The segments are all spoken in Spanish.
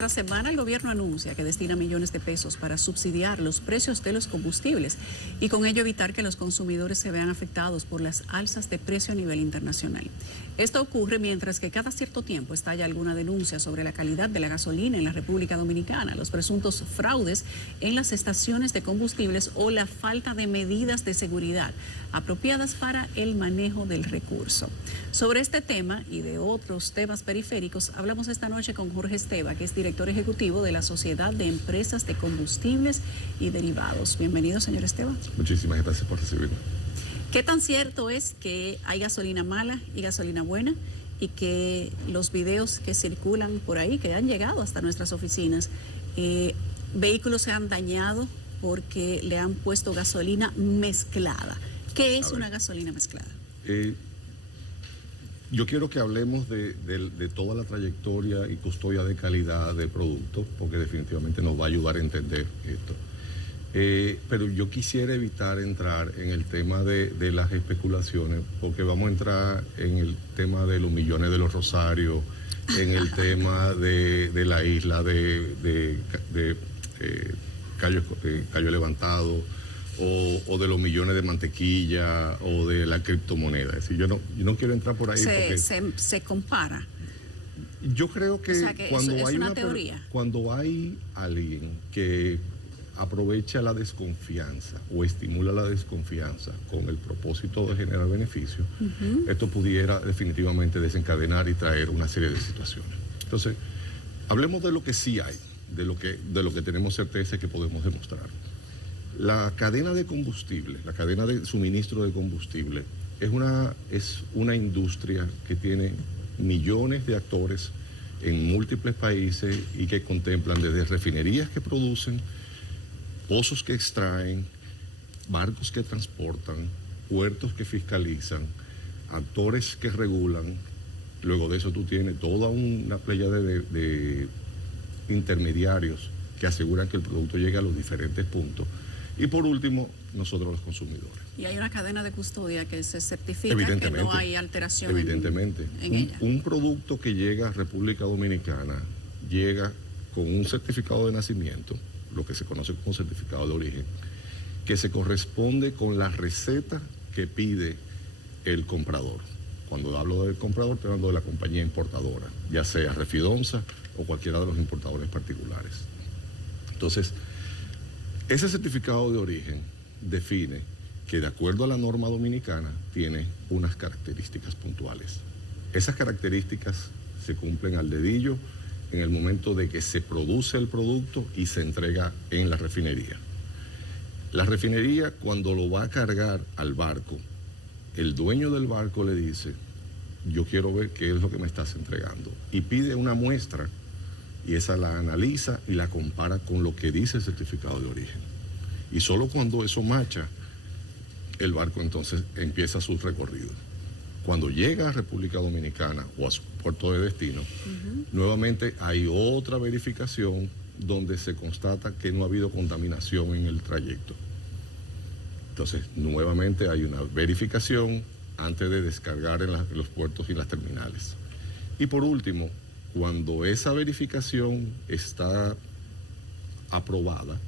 Esta semana el gobierno anuncia que destina millones de pesos para subsidiar los precios de los combustibles y con ello evitar que los consumidores se vean afectados por las alzas de precio a nivel internacional. Esto ocurre mientras que cada cierto tiempo estalla alguna denuncia sobre la calidad de la gasolina en la República Dominicana, los presuntos fraudes en las estaciones de combustibles o la falta de medidas de seguridad apropiadas para el manejo del recurso. Sobre este tema y de otros temas periféricos, hablamos esta noche con Jorge Esteva, que es director ejecutivo de la Sociedad de Empresas de Combustibles y Derivados. Bienvenido, señor Esteva. Muchísimas gracias por recibirme. ¿Qué tan cierto es que hay gasolina mala y gasolina buena y que los videos que circulan por ahí, que han llegado hasta nuestras oficinas, vehículos se han dañado porque le han puesto gasolina mezclada? ¿Qué es una gasolina mezclada? Yo quiero que hablemos de toda la trayectoria y custodia de calidad del producto, porque definitivamente nos va a ayudar a entender esto. Pero yo quisiera evitar entrar en el tema de las especulaciones, porque vamos a entrar en el tema de los millones de los Rosarios, en el tema de la isla de Cayo Levantado, o de los millones de mantequilla, o de la criptomoneda. Es decir, yo no quiero entrar por ahí. Se compara. Yo creo que, cuando hay alguien que aprovecha la desconfianza o estimula la desconfianza con el propósito de generar beneficio, esto pudiera definitivamente desencadenar y traer una serie de situaciones. Entonces, hablemos de lo que sí hay, de lo que tenemos certeza y que podemos demostrar. La cadena de combustible, la cadena de suministro de combustible, es una industria que tiene millones de actores en múltiples países y que contemplan desde refinerías que producen, pozos que extraen, barcos que transportan, puertos que fiscalizan, actores que regulan. Luego de eso tú tienes toda una pléyade de intermediarios que aseguran que el producto llegue a los diferentes puntos. Y por último, nosotros los consumidores. Y hay una cadena de custodia que se certifica que no hay alteración en ella. Un producto que llega a República Dominicana llega con un certificado de nacimiento, lo que se conoce como certificado de origen, que se corresponde con la receta que pide el comprador. Cuando hablo del comprador, estoy hablando de la compañía importadora, ya sea Refidonza o cualquiera de los importadores particulares. Entonces, ese certificado de origen define que, de acuerdo a la norma dominicana, tiene unas características puntuales. Esas características se cumplen al dedillo en el momento de que se produce el producto y se entrega en la refinería. La refinería, cuando lo va a cargar al barco, el dueño del barco le dice: yo quiero ver qué es lo que me estás entregando, y pide una muestra, y esa la analiza y la compara con lo que dice el certificado de origen. Y solo cuando eso macha, el barco entonces empieza su recorrido. Cuando llega a República Dominicana o a su puerto de destino, nuevamente hay otra verificación donde se constata que no ha habido contaminación en el trayecto. Entonces, nuevamente hay una verificación antes de descargar en los puertos y las terminales. Y por último, cuando esa verificación está aprobada,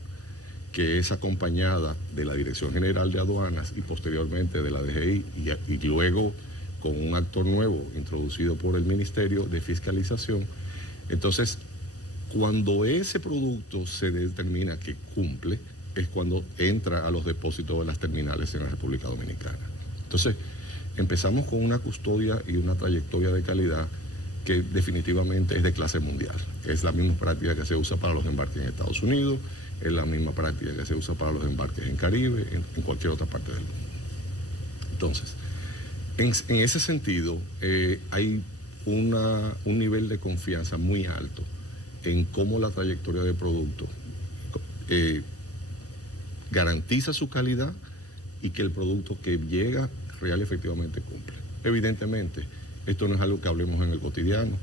que es acompañada de la Dirección General de Aduanas y posteriormente de la DGI y luego con un actor nuevo introducido por el Ministerio de Fiscalización, entonces cuando ese producto se determina que cumple, es cuando entra a los depósitos de las terminales en la República Dominicana. Entonces, empezamos con una custodia y una trayectoria de calidad que definitivamente es de clase mundial. Es la misma práctica que se usa para los embarques en Estados Unidos, es la misma práctica que se usa para los embarques en Caribe, en cualquier otra parte del mundo. Entonces, en ese sentido, hay un nivel de confianza muy alto en cómo la trayectoria de producto garantiza su calidad y que el producto que llega real y efectivamente cumple. Evidentemente, esto no es algo que hablemos en el cotidiano,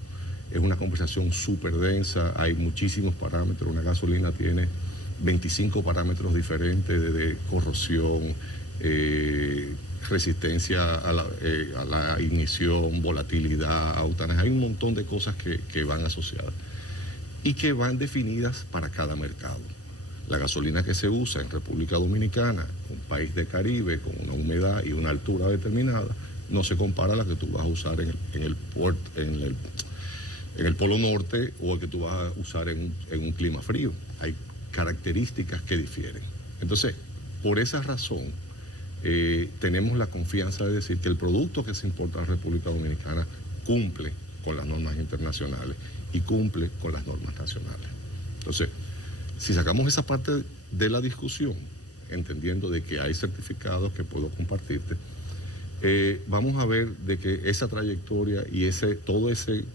es una conversación súper densa, hay muchísimos parámetros. Una gasolina tiene 25 parámetros diferentes, desde corrosión, resistencia a la ignición, volatilidad, octanaje. Hay un montón de cosas que van asociadas. y que van definidas para cada mercado. La gasolina que se usa en República Dominicana, un país de Caribe con una humedad y una altura determinada, no se compara a la que tú vas a usar en el Polo Norte o el que tú vas a usar en un clima frío. Hay características que difieren. Entonces, por esa razón, tenemos la confianza de decir que el producto que se importa a la República Dominicana cumple con las normas internacionales y cumple con las normas nacionales. Entonces, si sacamos esa parte de la discusión, entendiendo de que hay certificados que puedo compartirte, vamos a ver de que esa trayectoria y todo ese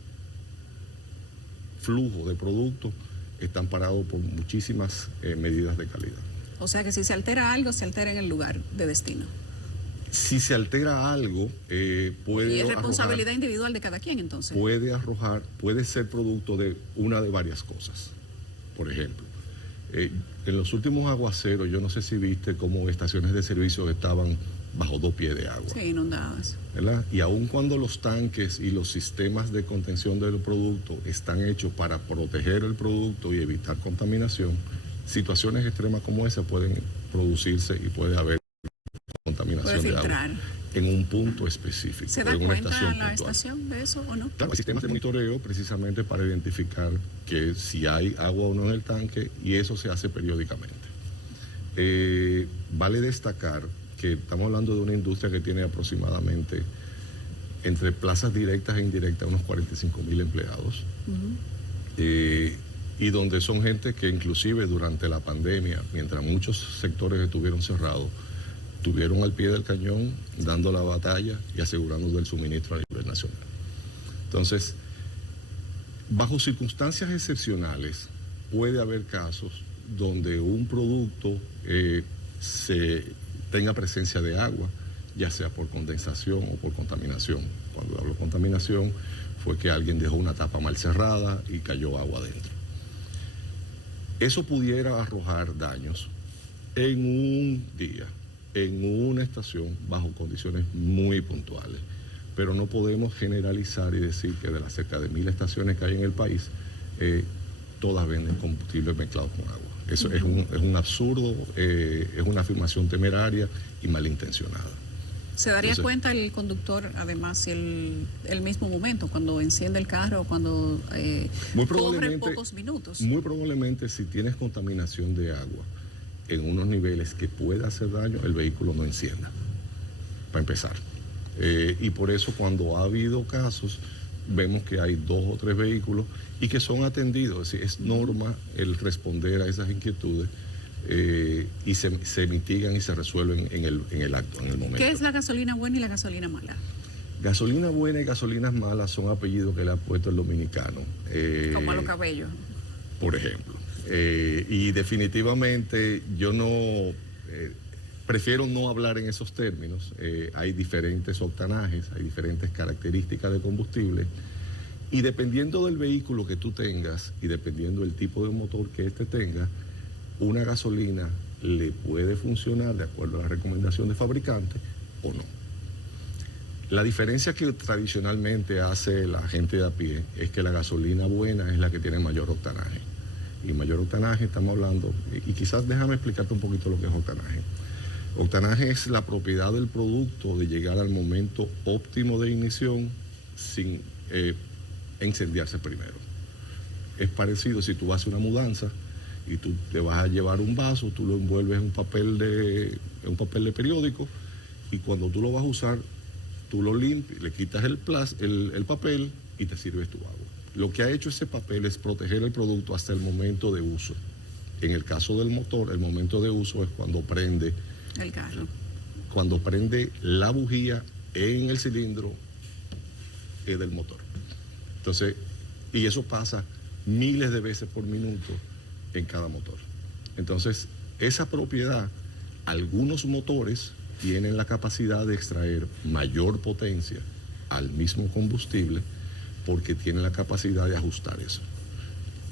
flujo de productos están parados por muchísimas medidas de calidad. O sea que si se altera algo, se altera en el lugar de destino. Si se altera algo, puede... Y es responsabilidad individual de cada quien, entonces. Puede ser producto de una de varias cosas. Por ejemplo, en los últimos aguaceros, yo no sé si viste cómo estaciones de servicio estaban bajo 2 pies de agua. Sí, inundadas. ¿Verdad? Y aun cuando los tanques y los sistemas de contención del producto están hechos para proteger el producto y evitar contaminación, situaciones extremas como esa pueden producirse y puede haber contaminación de agua en un punto específico. ¿Se da cuenta la estación de eso o no? Claro, hay sistemas de monitoreo precisamente para identificar que si hay agua o no en el tanque, y eso se hace periódicamente. Vale destacar que estamos hablando de una industria que tiene aproximadamente, entre plazas directas e indirectas, unos 45,000 empleados. Y donde son gente que inclusive durante la pandemia, mientras muchos sectores estuvieron cerrados, estuvieron al pie del cañón dando la batalla y asegurando el suministro a nivel nacional. Entonces, bajo circunstancias excepcionales, puede haber casos donde un producto tenga presencia de agua, ya sea por condensación o por contaminación. Cuando hablo de contaminación, fue que alguien dejó una tapa mal cerrada y cayó agua adentro. Eso pudiera arrojar daños en un día, en una estación, bajo condiciones muy puntuales. Pero no podemos generalizar y decir que de las cerca de 1.000 estaciones que hay en el país, todas venden combustibles mezclados con agua. Eso es un absurdo, es una afirmación temeraria y malintencionada. ¿Se daría cuenta el conductor, además, si el mismo momento, cuando enciende el carro o cuando corre pocos minutos? Muy probablemente, si tienes contaminación de agua en unos niveles que pueda hacer daño, el vehículo no encienda, para empezar. Y por eso cuando ha habido casos, vemos que hay 2 o 3 vehículos y que son atendidos. Es decir, es norma el responder a esas inquietudes y se mitigan y se resuelven en el acto, en el momento. ¿Qué es la gasolina buena y la gasolina mala? Gasolina buena y gasolinas malas son apellidos que le ha puesto el dominicano. Como a los cabellos. Por ejemplo. Y definitivamente yo no... prefiero no hablar en esos términos. Hay diferentes octanajes, hay diferentes características de combustible y dependiendo del vehículo que tú tengas y dependiendo del tipo de motor que éste tenga, una gasolina le puede funcionar de acuerdo a la recomendación de fabricante o no. La diferencia que tradicionalmente hace la gente de a pie es que la gasolina buena es la que tiene mayor octanaje. Y mayor octanaje estamos hablando, y quizás déjame explicarte un poquito lo que es octanaje. Octanaje es la propiedad del producto de llegar al momento óptimo de ignición sin incendiarse primero. Es parecido si tú haces una mudanza y tú te vas a llevar un vaso, tú lo envuelves en un papel de periódico y cuando tú lo vas a usar, tú lo limpias, le quitas el papel y te sirves tu agua. Lo que ha hecho ese papel es proteger el producto hasta el momento de uso. En el caso del motor, el momento de uso es cuando prende el carro. Cuando prende la bujía en el cilindro del motor. Entonces, y eso pasa miles de veces por minuto en cada motor. Entonces, esa propiedad, algunos motores tienen la capacidad de extraer mayor potencia al mismo combustible porque tienen la capacidad de ajustar eso.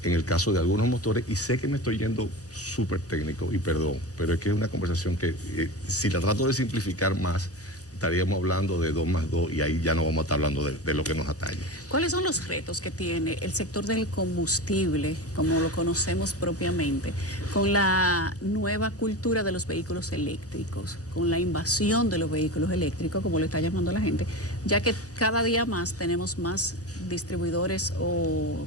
En el caso de algunos motores, y sé que me estoy yendo súper técnico, y perdón, pero es que es una conversación que si la trato de simplificar más, estaríamos hablando de 2 más 2 y ahí ya no vamos a estar hablando de lo que nos atañe. ¿Cuáles son los retos que tiene el sector del combustible, como lo conocemos propiamente, con la nueva cultura de los vehículos eléctricos, con la invasión de los vehículos eléctricos, como le está llamando la gente, ya que cada día más tenemos más distribuidores o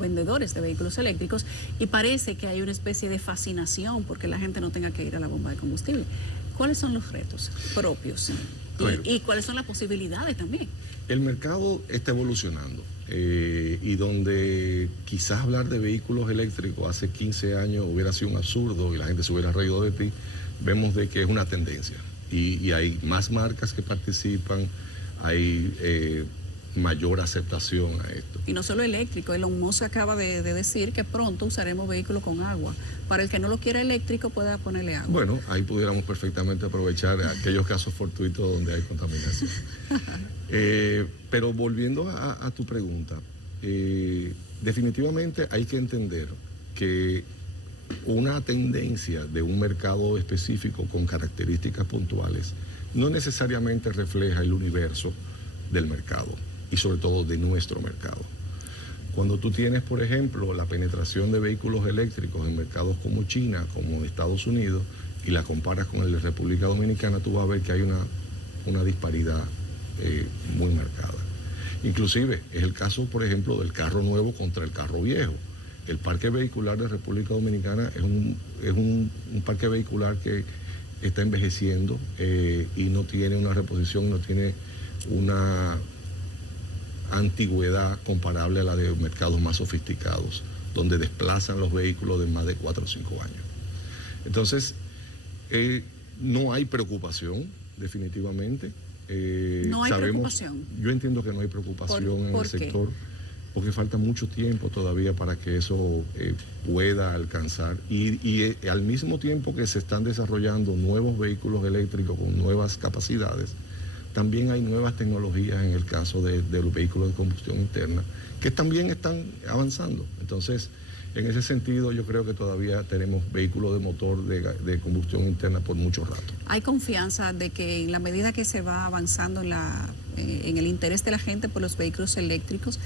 vendedores de vehículos eléctricos y parece que hay una especie de fascinación porque la gente no tenga que ir a la bomba de combustible? ¿Cuáles son los retos propios? Bueno, ¿Y cuáles son las posibilidades también? El mercado está evolucionando y donde quizás hablar de vehículos eléctricos hace 15 años hubiera sido un absurdo y la gente se hubiera reído de ti, vemos de que es una tendencia y hay más marcas que participan, hay mayor aceptación a esto. Y no solo eléctrico, Elon Musk acaba de decir que pronto usaremos vehículos con agua. Para el que no lo quiera eléctrico pueda ponerle agua. Bueno, ahí pudiéramos perfectamente aprovechar aquellos casos fortuitos donde hay contaminación. Pero volviendo a tu pregunta, definitivamente hay que entender que una tendencia de un mercado específico con características puntuales no necesariamente refleja el universo del mercado y sobre todo de nuestro mercado. Cuando tú tienes, por ejemplo, la penetración de vehículos eléctricos en mercados como China, como Estados Unidos, y la comparas con el de República Dominicana, tú vas a ver que hay una disparidad muy marcada. Inclusive es el caso, por ejemplo, del carro nuevo contra el carro viejo. El parque vehicular de República Dominicana es un parque vehicular que está envejeciendo y no tiene una reposición, no tiene una antigüedad comparable a la de mercados más sofisticados, donde desplazan los vehículos de más de 4 o 5 años. Entonces, no hay preocupación, definitivamente. No hay preocupación. Yo entiendo que no hay preocupación en el sector, porque falta mucho tiempo todavía para que eso pueda alcanzar. Y al mismo tiempo que se están desarrollando nuevos vehículos eléctricos con nuevas capacidades, también hay nuevas tecnologías en el caso de los vehículos de combustión interna, que también están avanzando. Entonces, en ese sentido, yo creo que todavía tenemos vehículos de motor de combustión interna por mucho rato. ¿Hay confianza de que en la medida que se va avanzando en el interés de la gente por los vehículos eléctricos,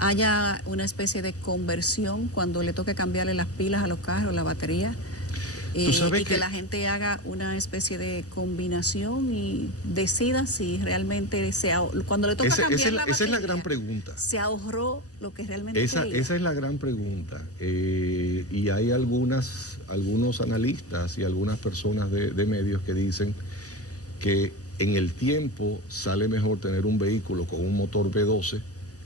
haya una especie de conversión cuando le toque cambiarle las pilas a los carros, la batería? Y que la gente haga una especie de combinación y decida si realmente cuando le toca cambiar la batería, esa es la gran pregunta. ¿Se ahorró lo que realmente esa es la gran pregunta. Y hay algunos analistas y algunas personas de medios que dicen que en el tiempo sale mejor tener un vehículo con un motor V12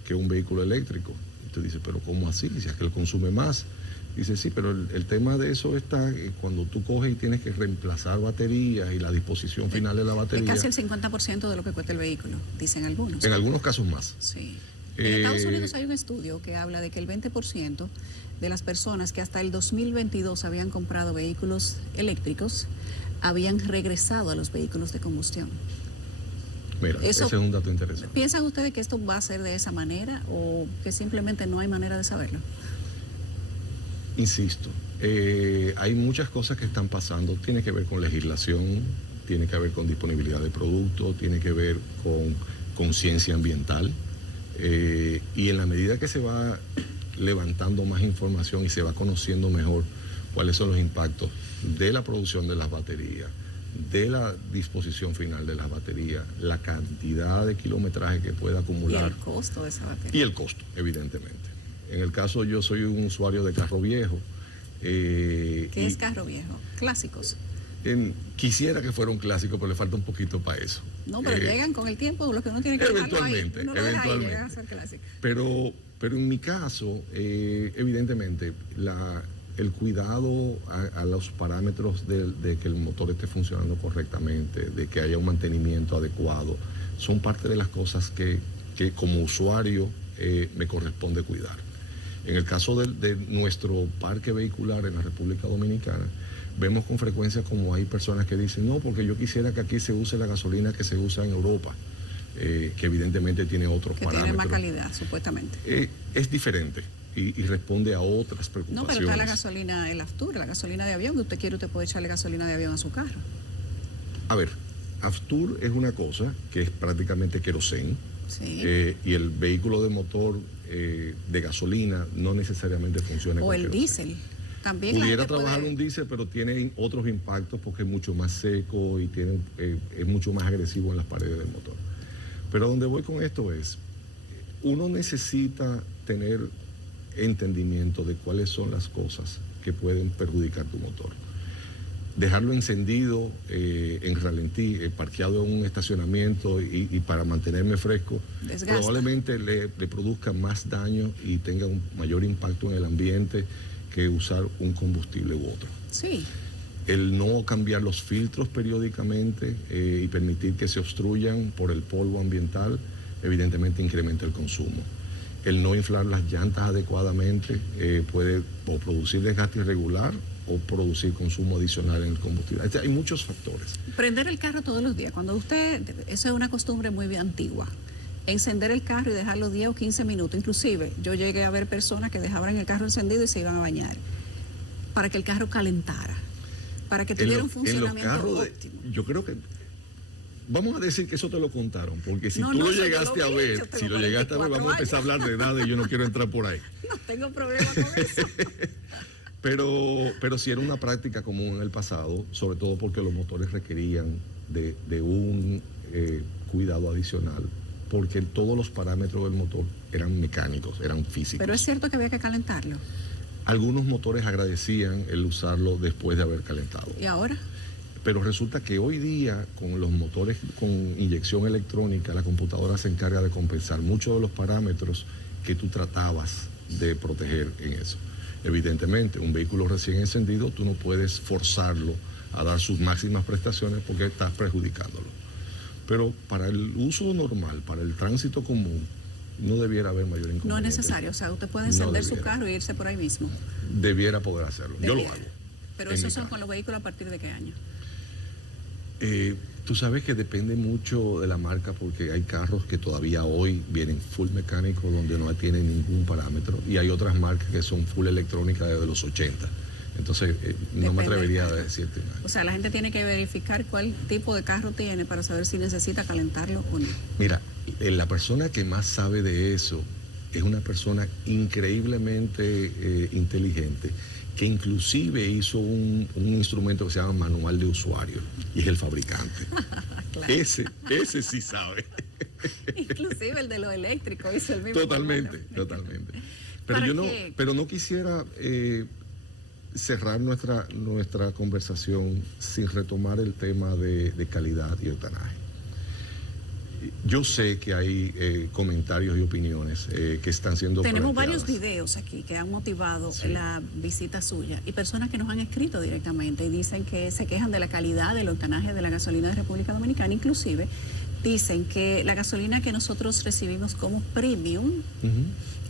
que un vehículo eléctrico. Y tú dices, pero ¿cómo así? Si es que él consume más. Dice, sí, pero el tema de eso está cuando tú coges y tienes que reemplazar baterías y la disposición final de la batería. Es casi el 50% de lo que cuesta el vehículo, dicen algunos. En algunos casos más. Sí. En Estados Unidos hay un estudio que habla de que el 20% de las personas que hasta el 2022 habían comprado vehículos eléctricos habían regresado a los vehículos de combustión. Mira, ese es un dato interesante. ¿Piensan ustedes que esto va a ser de esa manera o que simplemente no hay manera de saberlo? Insisto, hay muchas cosas que están pasando, tiene que ver con legislación, tiene que ver con disponibilidad de productos, tiene que ver con conciencia ambiental, y en la medida que se va levantando más información y se va conociendo mejor cuáles son los impactos de la producción de las baterías, de la disposición final de las baterías, la cantidad de kilometraje que puede acumular. Y el costo de esa batería. Y el costo, evidentemente. En el caso, yo soy un usuario de carro viejo. ¿Qué es carro viejo? Clásicos. Quisiera que fuera un clásico, pero le falta un poquito para eso. No, pero llegan con el tiempo, lo que uno tiene que eventualmente, ahí, eventualmente. Llegan a ser clásicos. Pero en mi caso, evidentemente, el cuidado a los parámetros de que el motor esté funcionando correctamente, de que haya un mantenimiento adecuado, son parte de las cosas que como usuario me corresponde cuidar. En el caso de nuestro parque vehicular en la República Dominicana, vemos con frecuencia como hay personas que dicen, no, porque yo quisiera que aquí se use la gasolina que se usa en Europa, que evidentemente tiene otros parámetros. Tiene más calidad, supuestamente. Es diferente y responde a otras preocupaciones. No, pero está la gasolina, el Aftur, la gasolina de avión, que usted puede echarle gasolina de avión a su carro. A ver, Aftur es una cosa que es prácticamente querosén, Sí. y el vehículo de motor de gasolina no necesariamente funciona O con el querosén. diésel. También la Pudiera gente trabajar puede- un diésel, pero tiene otros impactos porque es mucho más seco y tiene, es mucho más agresivo en las paredes del motor. Pero donde voy con esto es, uno necesita tener entendimiento de cuáles son las cosas que pueden perjudicar tu motor. Dejarlo encendido en ralentí, parqueado en un estacionamiento y para mantenerme fresco, Desgasta. probablemente le produzca más daño y tenga un mayor impacto en el ambiente que usar un combustible u otro. Sí. El no cambiar los filtros periódicamente y permitir que se obstruyan por el polvo ambiental, evidentemente incrementa el consumo. El no inflar las llantas adecuadamente puede o producir desgaste irregular o producir consumo adicional en el combustible. Hay muchos factores. Prender el carro todos los días. Cuando usted, eso es una costumbre muy antigua. Encender el carro y dejarlo 10 o 15 minutos. Inclusive, yo llegué a ver personas que dejaban el carro encendido y se iban a bañar para que el carro calentara, para que tuviera un funcionamiento óptimo. Yo creo que vamos a decir que eso te lo contaron, porque si No, tú no, lo eso yo llegaste lo a vi, ver, yo tengo si lo llegaste a ver, 44 vamos a empezar a hablar de edad y yo no quiero entrar por ahí. No tengo problema con eso. Pero sí era una práctica común en el pasado, sobre todo porque los motores requerían de un cuidado adicional, porque todos los parámetros del motor eran mecánicos, eran físicos. Pero es cierto que había que calentarlo. Algunos motores agradecían el usarlo después de haber calentado. ¿Y ahora? Pero resulta que hoy día, con los motores con inyección electrónica, la computadora se encarga de compensar muchos de los parámetros que tú tratabas de proteger en eso. Evidentemente, un vehículo recién encendido, tú no puedes forzarlo a dar sus máximas prestaciones porque estás perjudicándolo. Pero para el uso normal, para el tránsito común, no debiera haber mayor inconveniente. No es necesario. O sea, usted puede encender su debiera. carro e irse por ahí mismo. Debiera poder hacerlo. Yo lo Debiera. hago. Pero en esos mi son carro. con los vehículos a partir de qué año. Tú sabes que depende mucho de la marca porque hay carros que todavía hoy vienen full mecánico donde no tienen ningún parámetro y hay otras marcas que son full electrónica desde los 80. Entonces no me Depende atrevería del a carro. decirte nada. O sea, la gente tiene que verificar cuál tipo de carro tiene para saber si necesita calentarlo o no. Mira, la persona que más sabe de eso es una persona increíblemente inteligente que inclusive hizo un instrumento que se llama manual de usuario y es el fabricante. Claro. Ese sí sabe. Inclusive el de los eléctricos hizo el mismo. Totalmente, manual. totalmente. ¿Para Pero qué? pero no quisiera cerrar nuestra conversación sin retomar el tema de calidad y octanaje. Yo sé que hay comentarios y opiniones que están siendo Tenemos planteadas. varios videos aquí que han motivado Sí. la visita suya y personas que nos han escrito directamente y dicen que se quejan de la calidad del octanaje de la gasolina de República Dominicana. Inclusive dicen que la gasolina que nosotros recibimos como premium Ujú.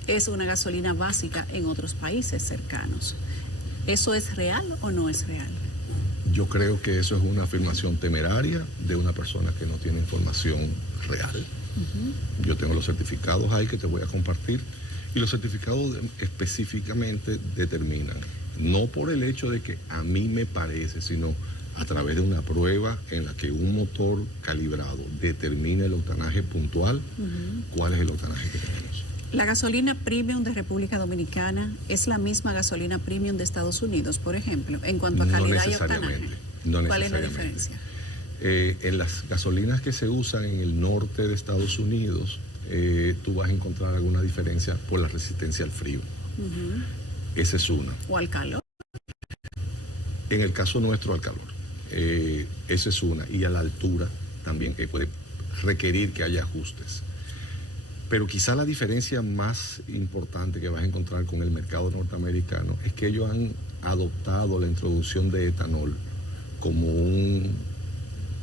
es una gasolina básica en otros países cercanos. ¿Eso es real o no es real? Yo creo que eso es una afirmación temeraria de una persona que no tiene información real. Yo tengo los certificados ahí que te voy a compartir y los certificados específicamente determinan, no por el hecho de que a mí me parece, sino a través de una prueba en la que un motor calibrado determina el octanaje puntual, cuál es el octanaje que tenemos. La gasolina premium de República Dominicana es la misma gasolina premium de Estados Unidos, por ejemplo, en cuanto a No calidad y necesariamente, octanaje. no ¿Cuál es la necesariamente. diferencia? En las gasolinas que se usan en el norte de Estados Unidos, tú vas a encontrar alguna diferencia por la resistencia al frío. Esa es una. ¿O al calor? En el caso nuestro, al calor. Esa es una. Y a la altura también, que puede requerir que haya ajustes. Pero quizá la diferencia más importante que vas a encontrar con el mercado norteamericano es que ellos han adoptado la introducción de etanol como un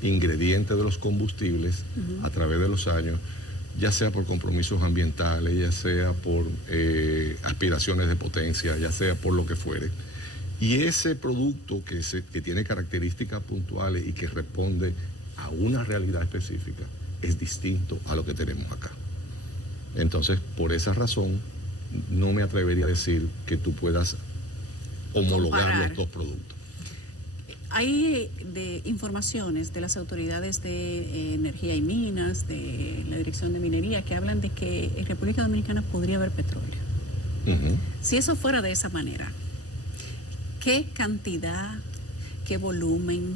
ingrediente de los combustibles a través de los años, ya sea por compromisos ambientales, ya sea por aspiraciones de potencia, ya sea por lo que fuere. Y ese producto que tiene características puntuales y que responde a una realidad específica es distinto a lo que tenemos acá. Entonces, por esa razón, no me atrevería a decir que tú puedas homologar Comparar. los dos productos. Hay informaciones de las autoridades de energía y minas, de la Dirección de Minería, que hablan de que en República Dominicana podría haber petróleo. Si eso fuera de esa manera, ¿qué cantidad, qué volumen,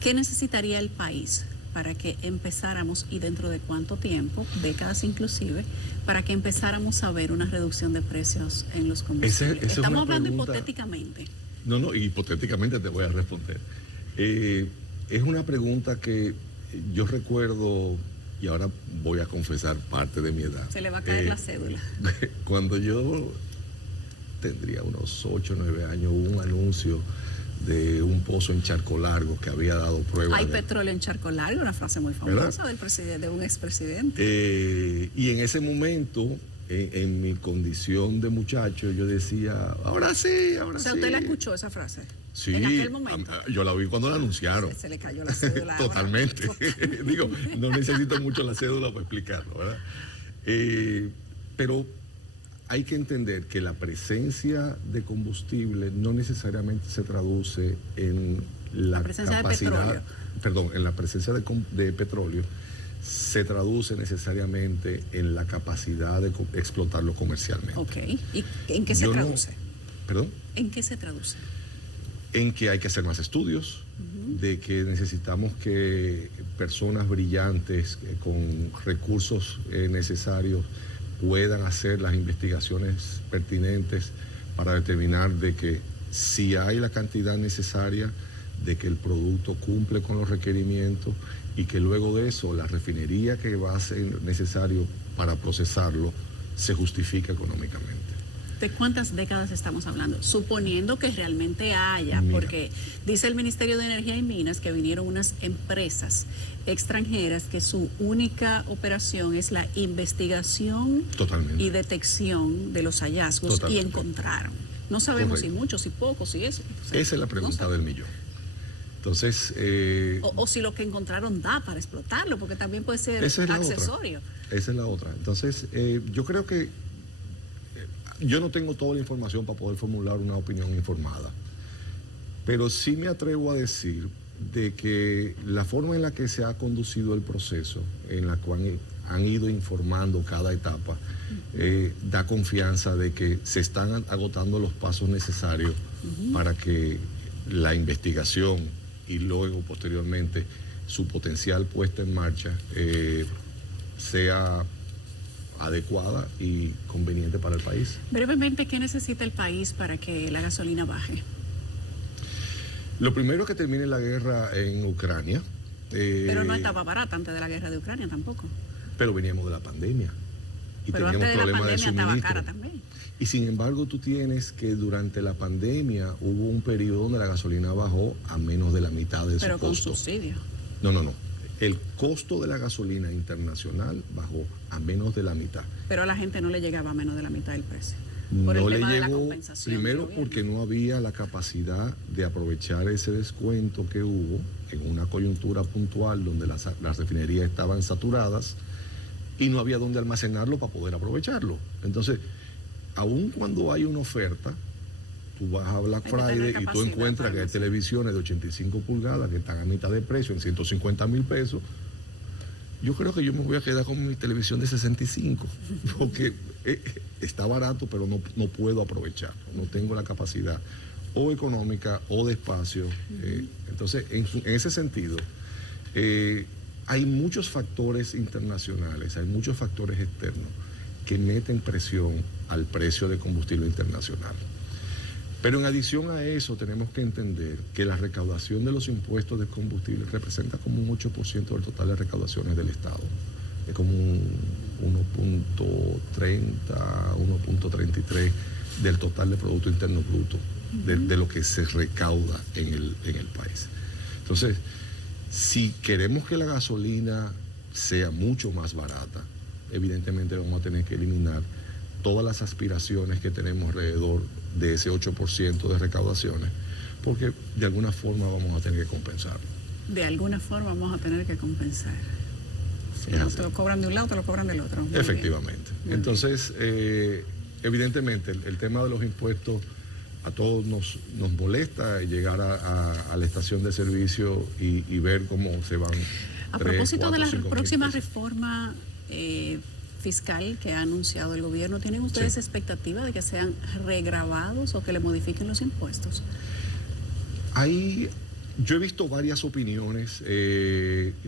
qué necesitaría el país para que empezáramos, y dentro de cuánto tiempo, décadas inclusive, para que empezáramos a ver una reducción de precios en los combustibles? Estamos hablando hipotéticamente. No, hipotéticamente te voy a responder. Es una pregunta que yo recuerdo, y ahora voy a confesar parte de mi edad. Se le va a caer la cédula. Cuando yo tendría unos 8 o 9 años, hubo un anuncio de un pozo en Charco Largo que había dado prueba. Hay petróleo en Charco Largo, una frase muy famosa de un expresidente. Y en ese momento, en mi condición de muchacho, yo decía, ahora sí, ahora sí. O sea, ¿usted la escuchó esa frase? Sí, en aquel momento. Yo la vi cuando la anunciaron. Se le cayó la cédula. Totalmente. Digo, no necesito mucho la cédula para explicarlo, ¿verdad? Pero hay que entender que la presencia de combustible no necesariamente se traduce en la presencia capacidad, en la presencia de petróleo, se traduce necesariamente en la capacidad de explotarlo comercialmente. Ok. ¿Y en qué se traduce? ¿Perdón? ¿En qué se traduce? En que hay que hacer más estudios, de que necesitamos que personas brillantes con recursos necesarios puedan hacer las investigaciones pertinentes para determinar de que si hay la cantidad necesaria, de que el producto cumple con los requerimientos y que luego de eso la refinería que va a ser necesario para procesarlo se justifica económicamente. ¿De cuántas décadas estamos hablando? Suponiendo que realmente haya, porque dice el Ministerio de Energía y Minas que vinieron unas empresas extranjeras que su única operación es la investigación y detección de los hallazgos y encontraron. No sabemos si muchos, si pocos, si eso. Esa es la pregunta del millón. Entonces... o si lo que encontraron da para explotarlo, porque también puede ser accesorio. Esa es la otra. Entonces, yo creo que yo no tengo toda la información para poder formular una opinión informada, pero sí me atrevo a decir de que la forma en la que se ha conducido el proceso, en la cual han ido informando cada etapa, da confianza de que se están agotando los pasos necesarios para que la investigación y luego posteriormente su potencial puesta en marcha sea adecuada y conveniente para el país. Brevemente, ¿qué necesita el país para que la gasolina baje? Lo primero es que termine la guerra en Ucrania. Pero no estaba barata antes de la guerra de Ucrania tampoco. Pero veníamos de la pandemia. Y pero teníamos antes de la pandemia estaba cara también. Y sin embargo tú tienes que durante la pandemia hubo un periodo donde la gasolina bajó a menos de la mitad de su costo. Pero con subsidio. No. El costo de la gasolina internacional bajó a menos de la mitad. Pero a la gente no le llegaba a menos de la mitad del precio. Por No el le tema llegó, de la compensación primero porque no había la capacidad de aprovechar ese descuento que hubo en una coyuntura puntual donde las refinerías estaban saturadas y no había dónde almacenarlo para poder aprovecharlo. Entonces, aun cuando hay una oferta, tú vas a Black Friday y tú encuentras que hay televisiones de 85 pulgadas que están a mitad de precio, en 150,000 pesos. Yo creo que yo me voy a quedar con mi televisión de 65, porque está barato, pero no puedo aprovecharlo. No tengo la capacidad o económica o de espacio. Entonces, en ese sentido, hay muchos factores internacionales, hay muchos factores externos que meten presión al precio de combustible internacional. Pero en adición a eso tenemos que entender que la recaudación de los impuestos de combustible representa como un 8% del total de recaudaciones del Estado. Es como un 1.30, 1.33 del total de Producto Interno Bruto, de lo que se recauda en el país. Entonces, si queremos que la gasolina sea mucho más barata, evidentemente vamos a tener que eliminar todas las aspiraciones que tenemos alrededor de ese 8% de recaudaciones, porque de alguna forma vamos a tener que compensarlo. De alguna forma vamos a tener que compensar. Si no te lo cobran de un lado, te lo cobran del otro. Efectivamente. Entonces, evidentemente, el tema de los impuestos A todos nos molesta llegar a la estación de servicio y ver cómo se van. A 3, propósito 4, de la 5 próxima mil pesos. reforma fiscal que ha anunciado el gobierno, ¿tienen ustedes Sí. expectativa de que sean regravados o que le modifiquen los impuestos? Yo he visto varias opiniones,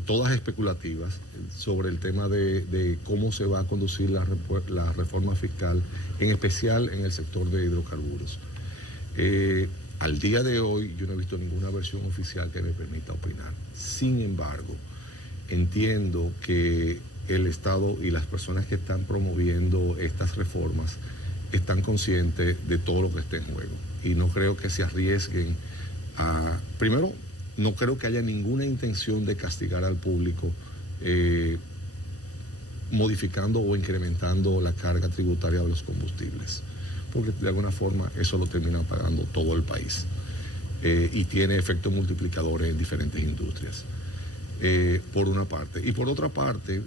todas especulativas, sobre el tema de cómo se va a conducir la reforma fiscal, en especial en el sector de hidrocarburos. Al día de hoy yo no he visto ninguna versión oficial que me permita opinar. Sin embargo, entiendo que el Estado y las personas que están promoviendo estas reformas están conscientes de todo lo que está en juego y no creo que se arriesguen a... Primero, no creo que haya ninguna intención de castigar al público modificando o incrementando la carga tributaria de los combustibles, porque de alguna forma eso lo termina pagando todo el país y tiene efectos multiplicadores en diferentes industrias, por una parte. Y por otra parte,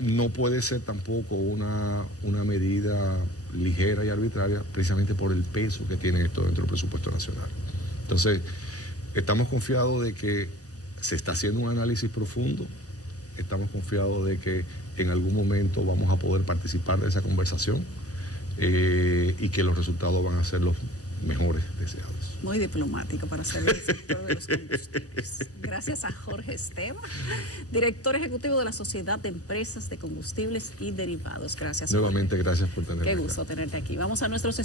no puede ser tampoco una medida ligera y arbitraria, precisamente por el peso que tiene esto dentro del presupuesto nacional. Entonces, estamos confiados de que se está haciendo un análisis profundo, estamos confiados de que en algún momento vamos a poder participar de esa conversación y que los resultados van a ser los mejores deseados. Muy diplomático para ser el sector de los combustibles. Gracias a Jorge Esteban, director ejecutivo de la Sociedad de Empresas de Combustibles y Derivados. Gracias. Nuevamente, Jorge. gracias por tenerme Qué acá. gusto tenerte aquí. Vamos a nuestros